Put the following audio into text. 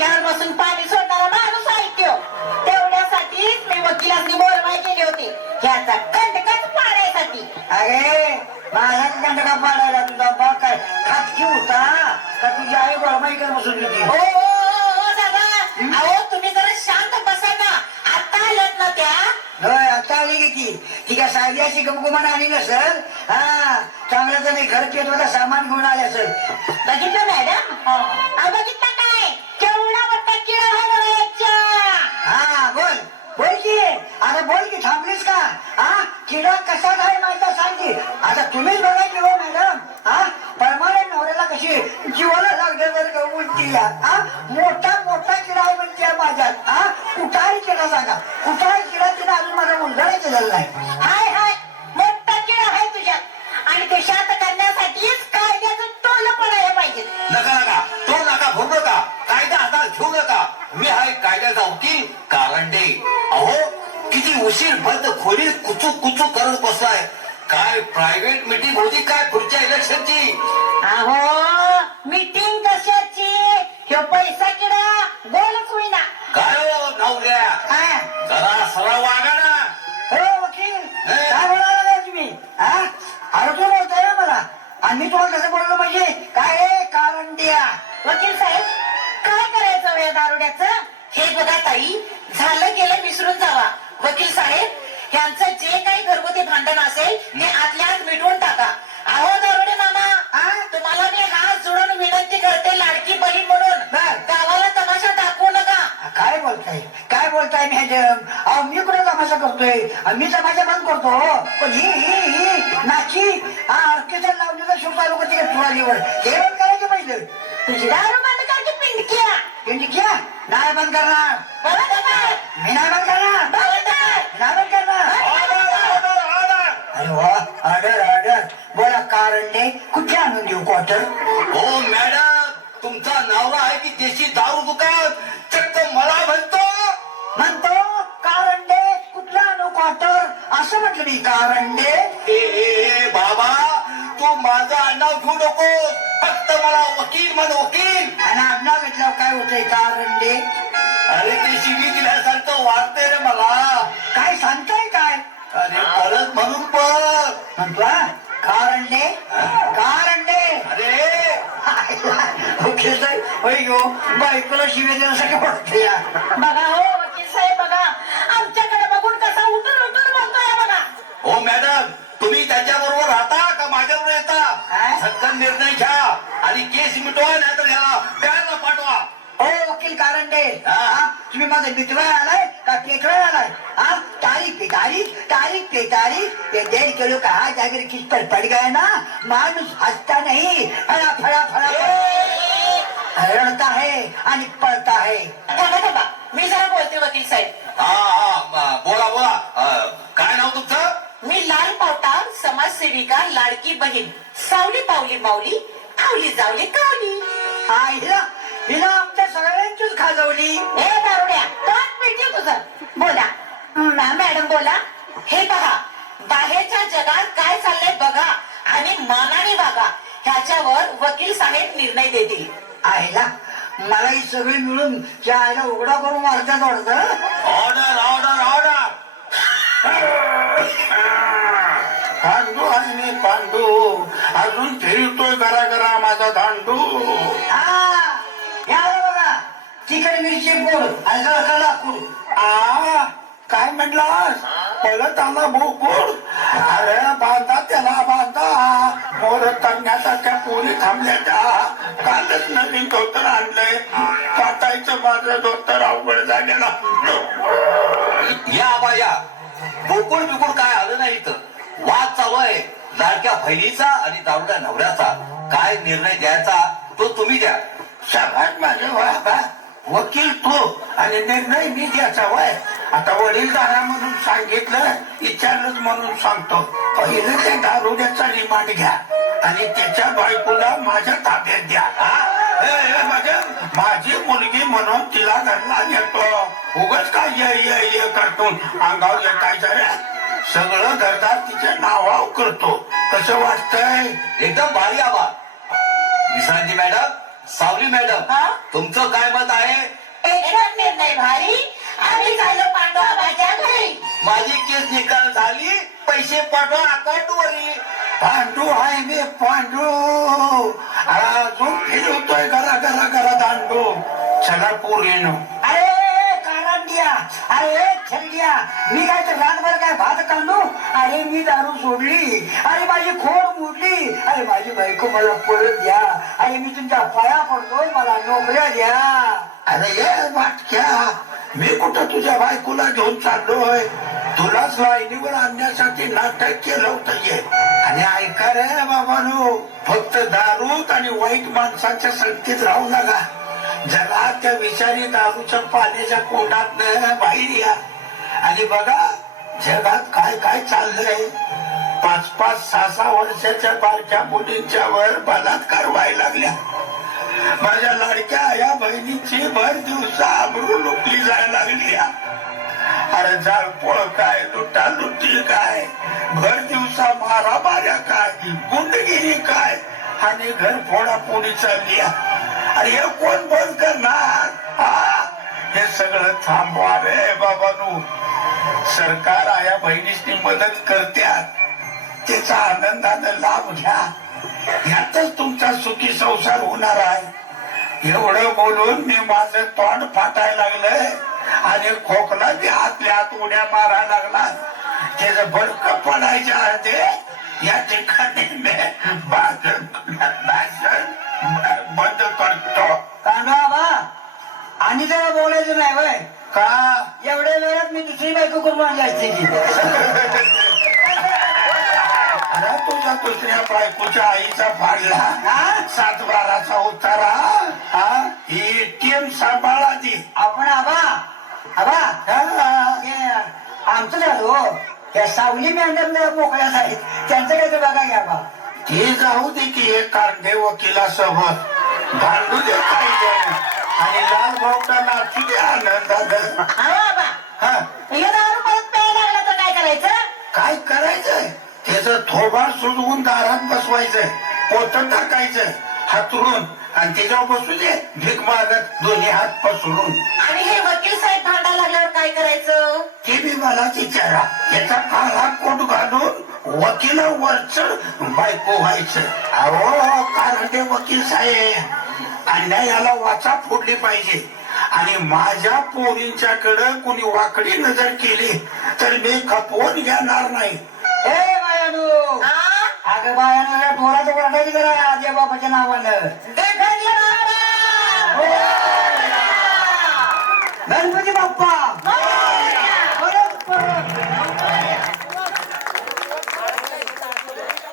डोक्यावर बसून पाणी सोडणारा माणूस ऐकतो. तेवढ्यासाठीच मी वकिलांनी बोलवाय केली होती, ह्याचा कंटकाच पाडायसाठी. अरे माझा कंटका पाडायला तुझा बाप काय खासकी होता का तुझी आई बोलवाई कर बसून होती? ओ दादा, अहो तुम्ही जरा शांत बसा ना. आता आल्यात ना त्या? होय, आता आली की ती काय सायद्याची गमगुमान आली नसल. हा, चांगलं तर नाही घर पेटवायला सामान घेऊन आले असेल. बघितलं मॅडम? बघितलं काय केवढा मोठा किडा आहे बघा याच्या. हा बोल बोल की, आता बोल की, थांबलीस का? हा, किडा कसा काय माझा सांग की. आता तुम्हीच बघा की हो मॅडम. हा, परमाने नवऱ्याला कशी जीवाला लागल्यासारखं उलटी. हा, मोठा मोठा किडा आहे म्हणजे माझ्यात. हा, कुठाही किडा सांगा, कुठाही किडा तिने अजून माझा उलगडा केलेला नाही. हाय हाय, मोठा किडा आहे तुझ्यात आणि ते शांत करण्यासाठीच कायद्याचं टोलं पडायला पाहिजे. नका नका, तो नका भरू नका, कायदा हातात घेऊ नका. मी आहे कायद्याचा वकील कारंडे. अहो किती उशीर बंद खोलीत कुचू कुचू करत बसलाय. काय प्रायव्हेट मीटिंग होती काय पुढच्या इलेक्शनची? अहो मीटिंग कशाची? ह्यो पैसा किडा बोलच होईना. काय हो नवऱ्या, हा, जरा सरळ वागा ना. हो वकील, काय बोलायला लागला तुम्ही? हा, अरे तू बोलताय ना मला आणि मी तुम्हाला कसं बोललो म्हणजे काय हे कारंडिया? वकील साहेब, काय करायचं या दारुड्याचं? हे बघा ताई, झालं गेलं विसरून जावा. वकील साहेब, यांचं जे काही घरगुती भांडण असेल ते आतल्या आत मिटवून टाका. अहो दारुडे मामा, तुम्हाला मी हात जोडून विनंती करते, लाडकी बहीण म्हणून गावाला तमाशा दाखवू नका. काय बोलताय, काय बोलताय मॅडम? अहो मी कुठे तमाशा करतोय? मी तमाशा बंद करतो, पण ही नाची ऑर्केस्ट्रा लावलेला शो चालू करते का तुळालीवर? ते बंद करायचं पहिलं. तुझी दारू बंद कर की पिंडक्या. इंडिया नाही बंद करणार, बंद कर. मी नाही बंद करणार, बंद कर. नाही बंद करणार. अरे वा, ऑर्डर ऑर्डर. बोला कारंडे, कुठे आणून देऊ क्वार्टर? हो मॅडम, तुमचा नवरा आहे की देशी दारू दुकान चक्क मला म्हणतो कारंडे, कुठला आणू क्वार्टर? असं म्हटलं मी, कारंडे. ए बाबा, तू माझं आडनाव घेऊ नको, फक्त मला वकील म्हण, वकील. आणि आडनाव घेतल्यावर काय होतंय कारंडे? अरे ते शिवी दिल्यासारखं वाटतंय रे मला. काय सांगताय काय? अरे परत म्हणून पण म्हणतो कारंडे, कारंडे. अरे ओके साहेब, होय गो, बायकोला शिव्या देण्यासाठी वाटते. बघा हो वकील साहेब, बघा आमच्याकडे बघून कसा उठून उठून बोलतोय बघा. हो मॅडम, तुम्ही त्याच्याबरोबर राहता का माझ्याबरोबर येता? झटकन निर्णय घ्या आणि केस मिटवा, नाहीतर ह्याला प्यायला पाठवा. हो वकील कारंडे, तुम्ही माझं मिटवाय आलाय का पेटवाय आलाय? तारीख पे तारीख, तारीख पे तारीख. ये देर किलो का हाथ अगर किस पर पड़ गया ना, मानुस हंसता नहीं, फड़ा फड़ा फड़ा रडता है आणि पळता है. थांबा थांबा, मी जरा बोलते वकील साहेब. बोला बोला, काय नाव तुमचं? मी लाल पावटा समाजसेविका लाडकी बहीण सावली पावली माऊली आवली जावली कावली. हिला हिला आमच्या सगळ्यांचीच खाजवली. ए दारुड्या, तोंड पिटली तुझं. बोला मॅडम, बोला. हे पहा, बाहेरच्या जगात काय चाललंय बघा आणि मानाने वागा. ह्याच्यावर वकील साहेब निर्णय देतील. आईला मला ही सगळी मिळून त्या आईला उघडा करून मारतात वाटतं. Order order order. पांडू आणि मी पांडू अजून फिरतोय घरा घरा माझा दांडू. बघा, तिकडे मिरची पोड आणि लाकूड. काय म्हटलास? पळत आला बोकुड. अरे बांधा त्याला बांधा. मोर करण्यासारख्या पोरी थांबल्या त्या. कालच नवीन धोतर आणलंय, पाटायचं माझं धोतर अवघड झालेला. या बा या, बोकुड बिकुड काय आलं नाही इथं. वाद चालू आहे लाडक्या बहिणीचा आणि दारुड्या नवऱ्याचा. काय निर्णय द्यायचा तो तुम्ही द्या. सगळ्यात माझे बाबा वकील तू आणि निर्णय मी द्यायचा वय. आता वडीलधारा म्हणून सांगितलं, विचारलंच म्हणून सांगतो. पहिलं त्या दारुड्याचा रिमांड घ्या आणि त्याच्या बायकोला माझ्या ताब्यात द्या. माझी मुलगी म्हणून तिला घरला घेतो. उगाच काय ये करतो अंगावर येतायचं रे. सगळं घरदार तिच्या नावावर करतो. कसं वाटतंय? एकदम भारी आवाज. विश्रांती मॅडम, सावली मॅडम, तुमचं काय मत आहे? नाही भारी आम्ही झालो पांडवाबाच्या घरी. माझी केस निकाल झाली, पैसे पाठवा अकाउंट वरी. पांडू आहे मी पांडू. अजून फिरवतोय घरा दांडू. चला पोरीनो. अरे कारंडिया, अरे छलडिया, मी काय तर रातभर काय भात कांदू. अरे मी दारू सोडली, अरे माझी खोड मोडली. अरे माझी बायको मला परत द्या. अरे मी तुमच्या पाया पडतो, मला नोकऱ्या द्या. अरे ये वाटक्या, मी कुठं तुझ्या बायकोला घेऊन चाललोय. तुलाच लाईनीवर आणण्यासाठी नाटक केलं होतं ये. आणि ऐका रे बाबानो, फक्त दारूत आणि वाईट माणसाच्या संगतीत राहू नका. जरा त्या विषारी दारूच्या पाण्याच्या कोंडात बाहेर या आणि बघा जगात काय काय चाललंय. 5-5, 6-6 वर्षाच्या बारक्या मुलींच्या वर बलात्कार व्हायला लागल्या. माझ्या लाडक्या या बहिणीची भर दिवसा आबरू लुटली जायला लागली. अरे जाळपोळ काय, लुटा लुटी काय, भर दिवसा मारामाऱ्या काय, गुंडगिरी काय आणि घर फोडाफोडी चालली. अरे हे कोण बंद करणार? हे सगळं थांबवा रे बाबानू. सरकार आया बहिणीची मदत करत्यात, त्याचा आनंदाने लाभ घ्या. यातच तुमचा सुखी संसार होणार आहे. एवढं बोलून मी माझं तोंड फाटायला लागलंय आणि खोकला बी आतल्या आत उड्या मारायला लागला. त्याचं भडकं पडायच्या आधी या ठिकाणी मी भाषण बंद करतो. कांडवा आणि जरा बोलायचं नाही वय का एवढ्या वेळात मी दुसरी बायको करून आणली असते की. अरे तुझ्या दुसऱ्या बायकोच्या आईचा फाडला 7-12चा उतारा. ATM सांभाळा ती. आपण आबा आमचं झालो त्या सावली मॅडम मोकळ्या आहेत त्यांचं काय तर बघा घ्या बा. ते जाऊ दे की हे कांदे वकिलासोबत भांडू दे पाहिजे आणि लाल भाऊचा नाचू दे आनंदानं. हा, हे दारू परत प्यायला लागला तर काय करायचं? काय करायचंय? त्याचं थोबाड सुजवून दारात बसवायचंय, पोतं टाकायचं हातरून आणि त्याच्यावर बसू दे भीक मागत दोन्ही हात पसरून. आणि हे वकील साहेब भांडायला लागल्यावर काय करायचं? ते बी मला विचारा. त्याचा काळा कोट घालून वकिला वरचढ बायको व्हायचं. अहो कारण ते वकील साहेब अन्यायाला वाचा फोडली पाहिजे आणि माझ्या पोरींच्याकडे कोणी वाकडी नजर केली तर मी खपवून घेणार नाही. ए बायानो, हा? अगं बायानो ढोराचं ओरडायची करा आजी बाबाच्या नावानं. गणपती बाप्पा! गणपती बाप्पा